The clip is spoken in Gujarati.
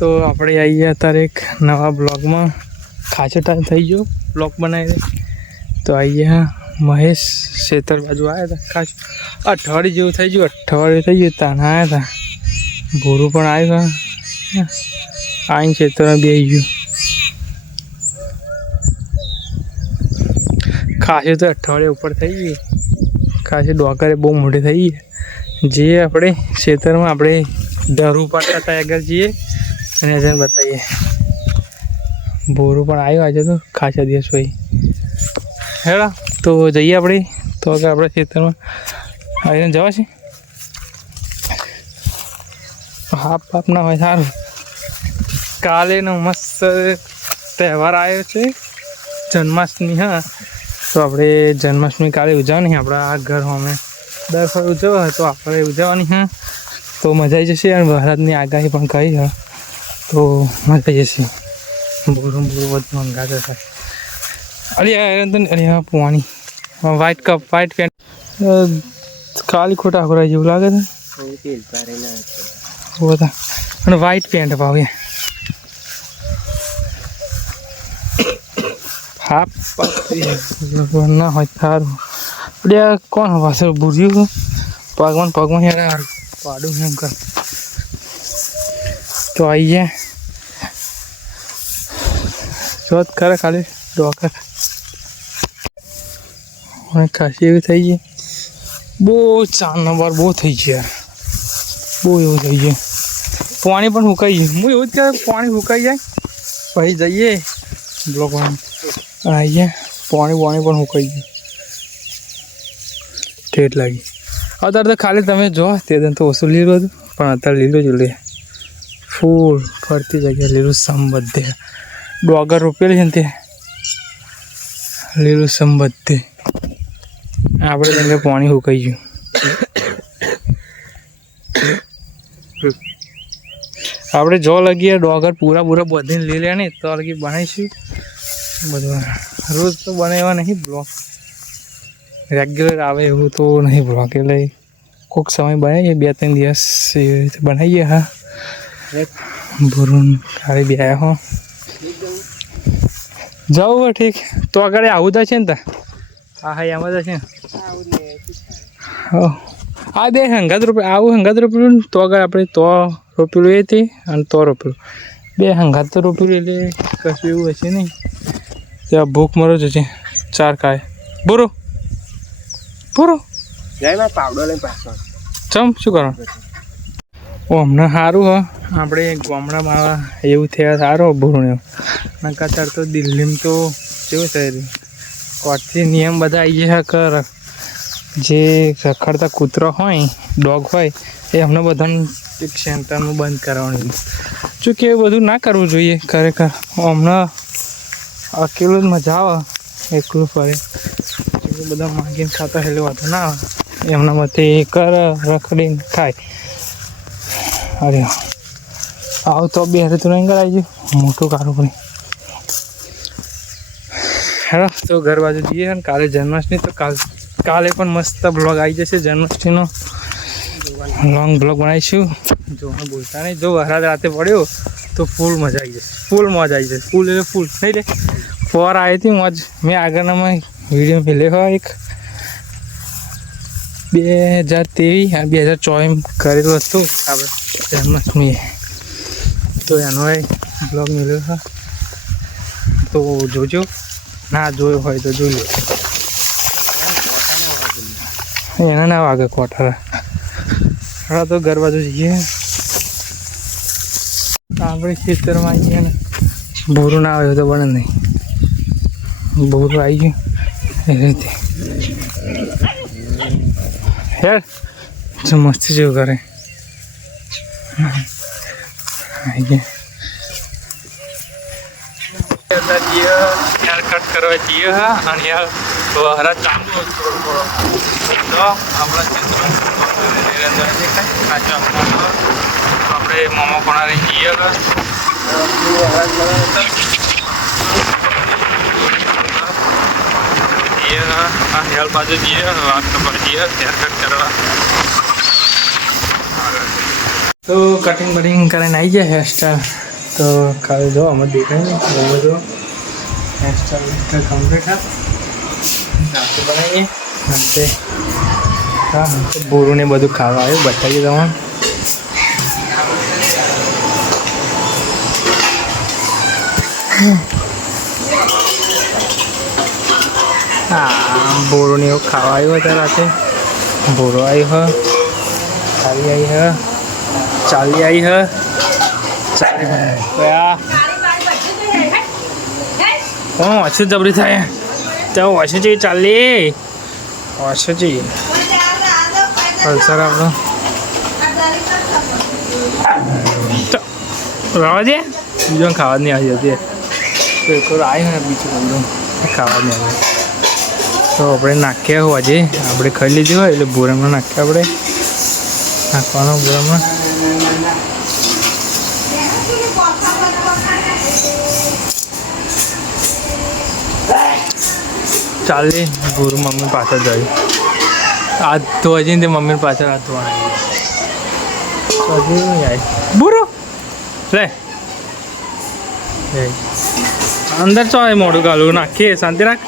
તો આપણે આવીએ અત્યારે એક નવા બ્લોગમાં. ખાસો ટાઈમ થઈ ગયો બ્લોગ બનાવીને. તો આવીએ મહેશ ખેતર બાજુ આવ્યા હતા. ખાસ અઠવાડિયું જેવું થઈ ગયું, અઠવાડિયું થઈ ગયું ત્યાં આવ્યા હતા. ભૂરું પણ આવ્યું આવીને ખેતરમાં બેસી ગયું. ખાસી તો અઠવાડિયા ઉપર થઈ ગઈ. ખાસી ડોકરે બહુ મોટી થઈ ગઈ. જે આપણે ખેતરમાં આપણે ધરું પાડતા હતા આગળ જઈએ અને એને બતાવીએ. ભૂરું પણ આવ્યું આજે તો ખાસા દિવસ હોય. હેડા તો જઈએ આપણે. તો આગળ આપણે ખેતરમાં આવીને જવા છે. હાફ પાપ ના હોય સારું. કાલેનો મસ્ત તહેવાર આવ્યો છે જન્માષ્ટમી. હા, તો આપણે જન્માષ્ટમી કાલે ઉજવવાની. આપણા ઘર અમે દર ફળ ઉજવવા તો આપણે ઉજવવાની. હા, તો મજા આવી જશે. અને વરસાદની આગાહી પણ કહી છે, તો મજા આવી જશે. બધું બધું મંગાતો થાય. અરે પોવાની વ્હાઈટ કપ વ્હાઈટ પેન્ટ ખાલી ખોટા ખોરાય જેવું લાગે છે. બધા અને વ્હાઈટ પેન્ટ ભાવે હાફ ના હોય સારું. એટલે કોણ પાછળ ભૂર્યું પગમાં યાર પાડું એમ કર. તો આવી જાય જોત ખરે ખાલી ડોકર ખાસી એવી થઈ ગઈ. બહુ 4 નંબર બહુ થઈ ગઈ યાર, બહુ એવું થઈ ગયું. પાણી પણ સુકાઈ ગયું. હું એવું જ કહે પાણી સુકાઈ જાય પછી જઈએ બ્લોક આવીએ. પાણી પણ સુકાઈ ગયું. ઠેઠ લાગી. અત્યારે તો ખાલી તમે જો તે દિન તો ઓછું લીલું હતું, પણ અત્યારે લીલું જ લે ફૂલ ફરતી જગ્યાએ લીલું સમ બધે. ડોગર રોપેલી છે ને તે લીલું સમ બધે. આપણે તેમ કે પાણી સુકાઈ ગયું. આપણે જો લગીએ ડોગર પૂરા બધીને લઈ લે નહીં તો લગી બનાવીશું બધું. રોજ તો બનાવવા નહીં બ્લોગ, રેગ્યુલર આવે એવું તો નહીં બ્લોગ. એટલે કોઈક સમય બનાવીએ 2-3 દિવસ એવી રીતે બનાવીએ. હા, ભૂરું ખાલી બે આવ્યા હો જવું ઠીક. તો આગળ આવું તો છે ને તા. હા એમ જ છે. આ બે હંગાત રોપેલું, આવું હંગાત રોપેલું ને તો આગળ આપણે તો રોપેલું એ તે અને તો રોપેલું બે હંગાત તો રોપેલું. એટલે કશું એવું હશે નહીં. ત્યાં ભૂખ મરો જ છે 4 કાય. પૂરો પાવડો લઈને પાછો ચમ શું કરો? હમણાં સારું હ આપણે ગામડામાં આવા એવું થયા સારું ભૂરું એવું. નકર તો દિલ્હીમાં તો કેવું થઈ રહ્યું કોર્ટથી નિયમ બધા આવી ગયા કર. જે રખડતા કૂતરો હોય ડોગ હોય એ અમને બધાને એક સેન્ટરમાં બંધ કરવાનું. જો કે એવું બધું ના કરવું જોઈએ ખરેખર. હમણાં અકેલું જ મજા આવે એકલું ફરે. બધા માગીને ખાતા એટલે વાંધો ના આવે. એમના મતે કર રખડીને ખાય. અરે આવું તો બે હારે તો નહીં કરાવી ગયું મોટું કારું ભાઈ. હેલો તો ઘર બાજુ જઈએ. અને કાલે જન્માષ્ટમી તો કાલે પણ મસ્ત બ્લોગ આવી જશે જન્માષ્ટમીનો. લોંગ બ્લોગ બનાવીશું. જો બોલતા નહીં. જો વરસાદ રાતે પડ્યો તો ફૂલ મજા આવી જશે. ફૂલ મોજ આવી જશે. ફૂલ એટલે ફૂલ નહીં રે. ફોર આવી હતી મોજ. મેં આગળનામાં વિડીયો મેળ્યો હોય એક 2023 અને 2024 કરેલું હતું આપણે જન્માષ્ટમી. તો એનો બ્લોગ મેળ્યો છે તો જોજો. ના જોયો હોય તો જોઈ લો. એના ના વાગે કોઠારા. હા તો ઘર બાજુ જઈએ. આપણે ખેતરમાં આવીએ ને ભૂરું ના આવે તો બને નહીં. ભૂરું આવી ગયું એ રીતે યાર મસ્તી જેવું કરે. આવી ગયા યાર કટ કરવા જઈએ. હા અને યાર વરસાદ ચાલુ તો આપણા દેખાય આપણે મોમો પણ રહી જઈએ. હેલ બાજુ જઈએ વાત કરવા જઈએ હેર કટ કરવા. તો કટિંગ બટિંગ કરીને આવી જાય હેરસ્ટાઈલ તો ખાલી જો અમે દેખાય ને બહુ જો હેરસ્ટાઈલ કમ્પ્લીટ હા નાસ્તો બનાવીએ અંતે હા તો બોરું ને બધું ખાવા આવ્યું બતાવીએ તમને હા બોરું ને એવું ખાવા આવ્યું હતા રાતે બોરો આવ્યો હ ચાલી આવી હ ચાલી આવી હ કયા ઓછું જબરી થાય તો ઓછું જઈએ ચાલી ઓછું જઈએ પલ્સર આપણો રવા દે બીજો ખાવા જ નહીં આવી જતી તો એક વાર આવી ને બીજું બધું ખાવા જ નહીં આવે તો આપણે નાખ્યા હોવા જે આપણે ખાઈ લીધી હોય એટલે બોરામાં નાખ્યા આપણે નાખવાનો બોરામાં ચાલે બોર મમ્મી પાછળ જાય હાથ ધોવા જઈને તે મમ્મી પાછળ હાથ ધોવાના હજી નહીં આવી બુરો લે અંદર ચો મોડું ગાલું નાખીએ શાંતિ રાખ